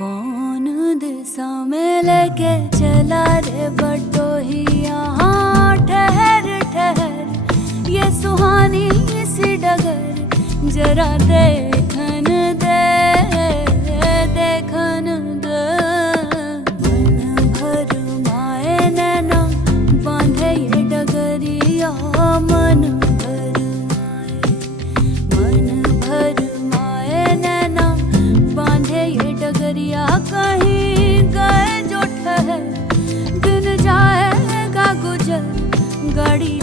कौन दिशा में लेके चला रे बड्डो ही यहाँ ठहर ठहर ये सुहानी सी डगर जरा देखन दे देखन दे। मन भर माए नैना बांधे ये डगरिया मन भर माए नैना बांधे ये डगरिया कहीं गए जो ठहर दिन जाएगा गुजर गाड़ी